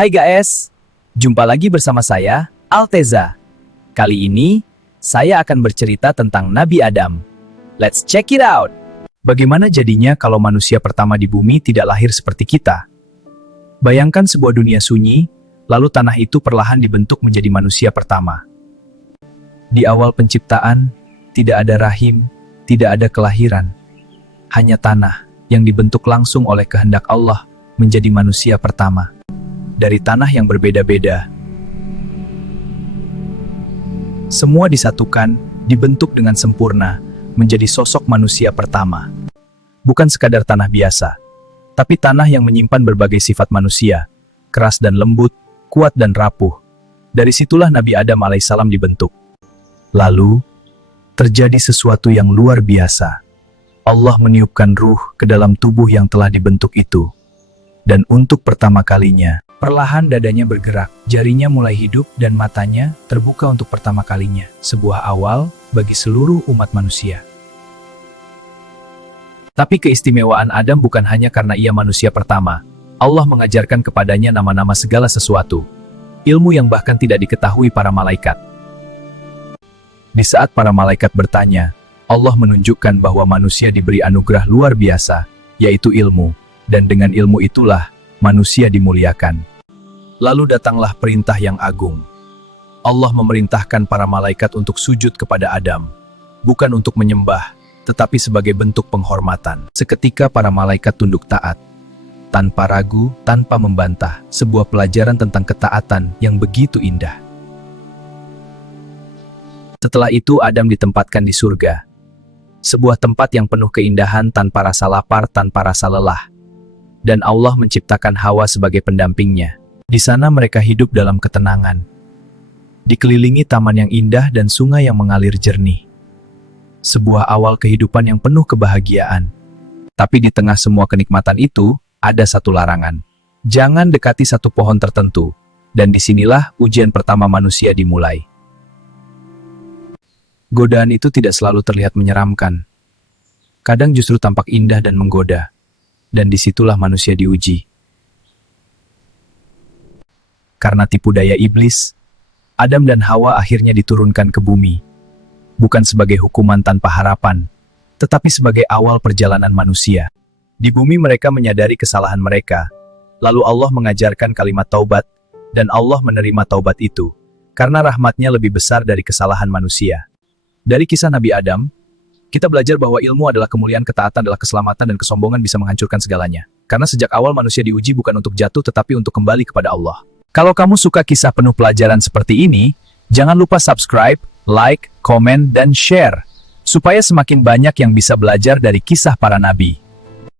Hai guys, jumpa lagi bersama saya, Alteza. Kali ini, saya akan bercerita tentang Nabi Adam. Let's check it out! Bagaimana jadinya kalau manusia pertama di bumi tidak lahir seperti kita? Bayangkan sebuah dunia sunyi, lalu tanah itu perlahan dibentuk menjadi manusia pertama. Di awal penciptaan, tidak ada rahim, tidak ada kelahiran. Hanya tanah yang dibentuk langsung oleh kehendak Allah menjadi manusia pertama. Dari tanah yang berbeda-beda. Semua disatukan, dibentuk dengan sempurna, menjadi sosok manusia pertama. Bukan sekadar tanah biasa, tapi tanah yang menyimpan berbagai sifat manusia, keras dan lembut, kuat dan rapuh. Dari situlah Nabi Adam alaihissalam dibentuk. Lalu, terjadi sesuatu yang luar biasa. Allah meniupkan ruh ke dalam tubuh yang telah dibentuk itu. Dan untuk pertama kalinya, perlahan dadanya bergerak, jarinya mulai hidup dan matanya terbuka untuk pertama kalinya. Sebuah awal bagi seluruh umat manusia. Tapi keistimewaan Adam bukan hanya karena ia manusia pertama. Allah mengajarkan kepadanya nama-nama segala sesuatu. Ilmu yang bahkan tidak diketahui para malaikat. Di saat para malaikat bertanya, Allah menunjukkan bahwa manusia diberi anugerah luar biasa, yaitu ilmu. Dan dengan ilmu itulah, manusia dimuliakan. Lalu datanglah perintah yang agung. Allah memerintahkan para malaikat untuk sujud kepada Adam. Bukan untuk menyembah, tetapi sebagai bentuk penghormatan. Seketika para malaikat tunduk taat. Tanpa ragu, tanpa membantah, sebuah pelajaran tentang ketaatan yang begitu indah. Setelah itu Adam ditempatkan di surga. Sebuah tempat yang penuh keindahan tanpa rasa lapar, tanpa rasa lelah. Dan Allah menciptakan Hawa sebagai pendampingnya. Di sana mereka hidup dalam ketenangan. Dikelilingi taman yang indah dan sungai yang mengalir jernih. Sebuah awal kehidupan yang penuh kebahagiaan. Tapi di tengah semua kenikmatan itu, ada satu larangan. Jangan dekati satu pohon tertentu. Dan disinilah ujian pertama manusia dimulai. Godaan itu tidak selalu terlihat menyeramkan. Kadang justru tampak indah dan menggoda. Dan disitulah manusia diuji. Karena tipu daya iblis, Adam dan Hawa akhirnya diturunkan ke bumi. Bukan sebagai hukuman tanpa harapan, tetapi sebagai awal perjalanan manusia. Di bumi mereka menyadari kesalahan mereka, lalu Allah mengajarkan kalimat taubat, dan Allah menerima taubat itu, karena rahmatnya lebih besar dari kesalahan manusia. Dari kisah Nabi Adam, kita belajar bahwa ilmu adalah kemuliaan, ketaatan adalah keselamatan, dan kesombongan bisa menghancurkan segalanya. Karena sejak awal manusia diuji bukan untuk jatuh tetapi untuk kembali kepada Allah. Kalau kamu suka kisah penuh pelajaran seperti ini, jangan lupa subscribe, like, komen, dan share. Supaya semakin banyak yang bisa belajar dari kisah para nabi.